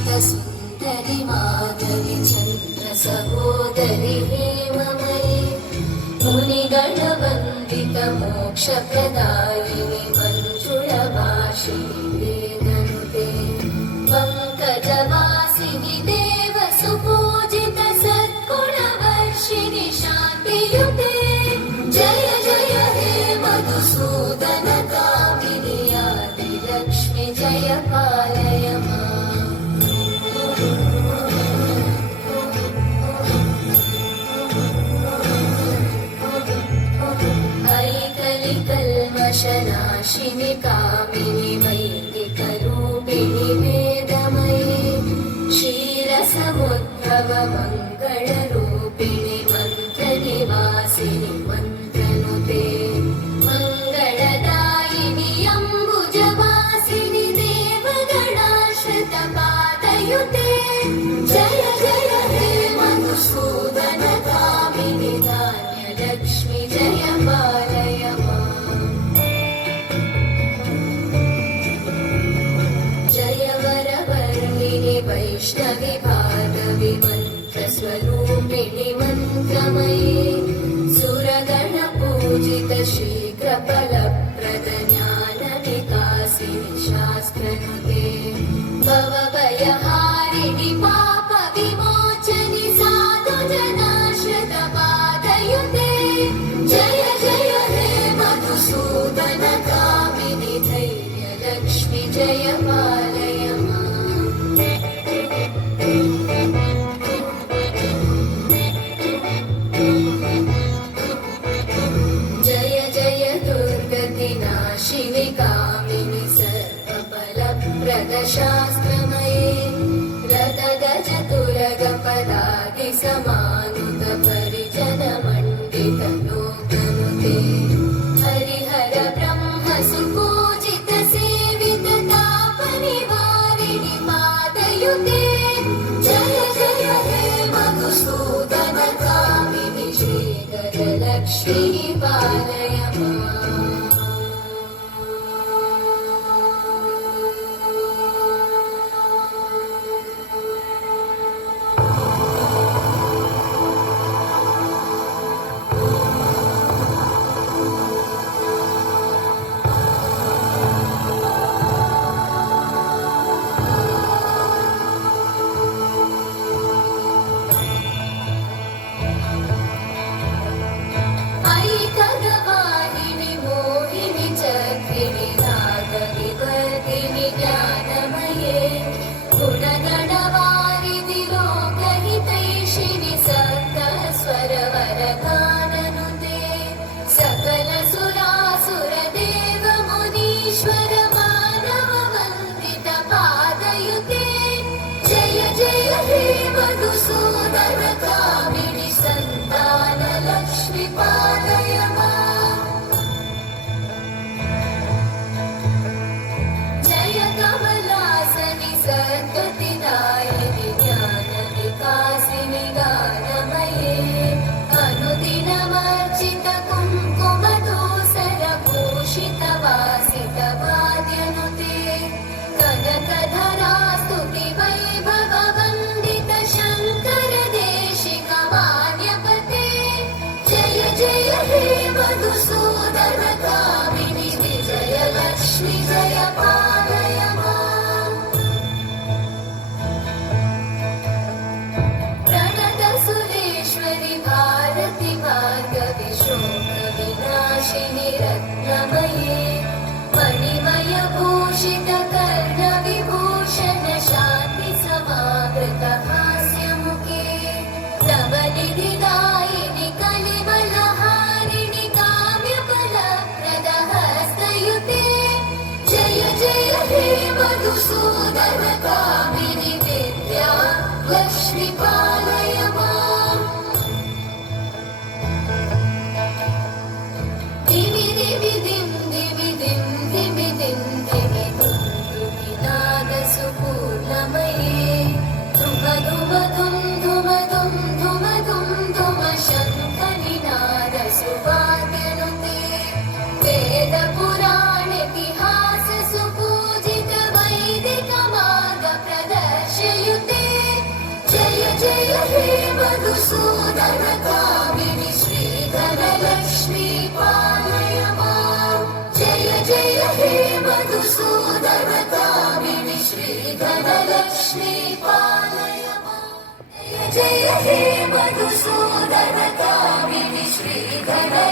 सुन्दरि माधवि चन्द्र सहोदरि हेममयि मुनिगणवन्दित मोक्षप्रदायिनि मञ्जुळभाषिणि वेदनुते पङ्कजवासिनि देवसुपूजित सद्गुणवर्षिणि शान्तियुते जय जय हे मधुसूदन कामिनि आदिलक्ष्मि जय पालय कल्मषनाशिनि कामिनि वैदिकरूपिणि वेदमयि क्षीरसमुद्भव मङ्गलरूपिणि मन्त्रनिवासिनि मन्त्रनुते मङ्गलदायिनि अम्बुजवासिनि देवगणाश्रितपादयुते जय जय हे मधुसूदन कामिनि धान्यलक्ष्मि जय पालय वैष्णवि भागवि मन्त्रस्वरूपिणि मन्त्रमयि सुरगणपूजित शीघ्रफलप्रद ज्ञानविकासिनि शास्त्रनुते भवभयहारिणि पापविमोचनि साधुजनाश्रितपादयुते जय जय हे मधुसूदन कामिनि धैर्यलक्ष्मि जय पालय कामिनि सर्वफलप्रदशास्त्रमये रतगजतुरगपदादि समानुत परिजनमण्डित लोकनुते हरिहर ब्रह्म सुपूजित सेवित तापनिवारिणि पादयुते जय जय हे मधुसूदन कामिनि श्रीधरलक्ष्मि पालय गुणगणवारिधि लोकहितैषिणि सप्तस्वरवरगाननुते सकलसुरासुरदेव मुनीश्वर मानववन्दित पादयुते जय जय हे मधुसूदन कामिनि सन्तानलक्ष्मि पालय जय कमलासनि सद्गतिदायिनि ज्ञानविकासिनि गानमये अनुदिनमर्चित कुङ्कुमधूसरभूषितवासित वाद्यनुते कनकधरा स्तुति वैभववन्दित शङ्कर देशिक मान्यपते जय जय हे मधुसूदन कामिनि विजयलक्ष्मि जय पालय प्रणतसुरेश्वरि भारति भार्गवि शोकविनाशिनि रत्नमये मणिमयभूषित कर्णविभूषण शान्ति समावृत हास्यमुखे नवनिधिदायिनि कलिवलहारिणि काम्यफलप्रद हस्तयुते जय जय हे मधुसूदन कामिनि विद्या लक्ष्मि पालय दिवि दिवि दिं दिवि दिं दिवि दिं दिवि नादसुपूर्णमये धुम धुम धुम धुम धुम धुम धुम धुम शङ्खनिनाद सुवाद्यनुते वेदपुराणेतिहास सुपूजित वैदिक मार्ग मधुसूदन कामिनि श्रीधरलक्ष्मी पालय माम् जय जय हे मधुसूदन कामिनि श्रीधरलक्ष्मी पालय माम् जय जय हे मधुसूदन कामिनि श्रीधर